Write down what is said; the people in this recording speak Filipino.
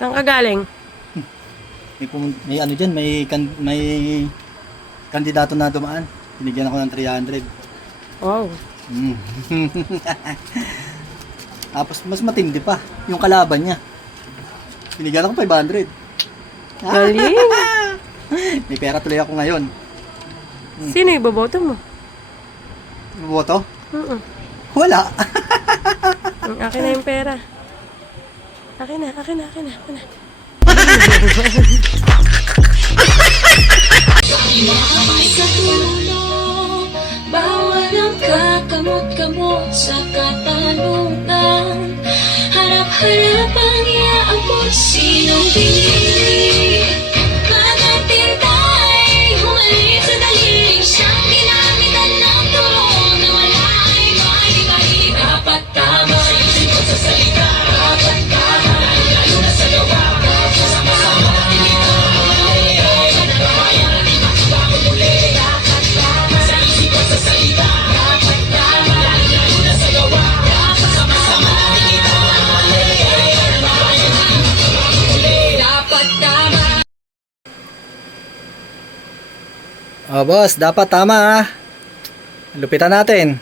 Saan ka galing? May ano dyan, may kandidato na dumaan. Binigyan ako ng 300. Wow. Mm. Tapos mas matindi pa yung kalaban niya. Binigyan ako 500. Galing. May pera tuloy ako ngayon. Sino iboboto mo? Boto? Wala. Akin na yung pera. Akin na. Sa tulong, bawal ang kakamot-kamot sa katanungan. Harap-harapang iaabot sinong pinili. Matatintay, humalit sa daling siyang ginamitan ng tulong na wala ay maibalik. Dapat tama, isigot sa salita. Dapat tama, lalo na sa gawa. Sama-sama, Oh boss, dapat tama ah. Lupitan natin.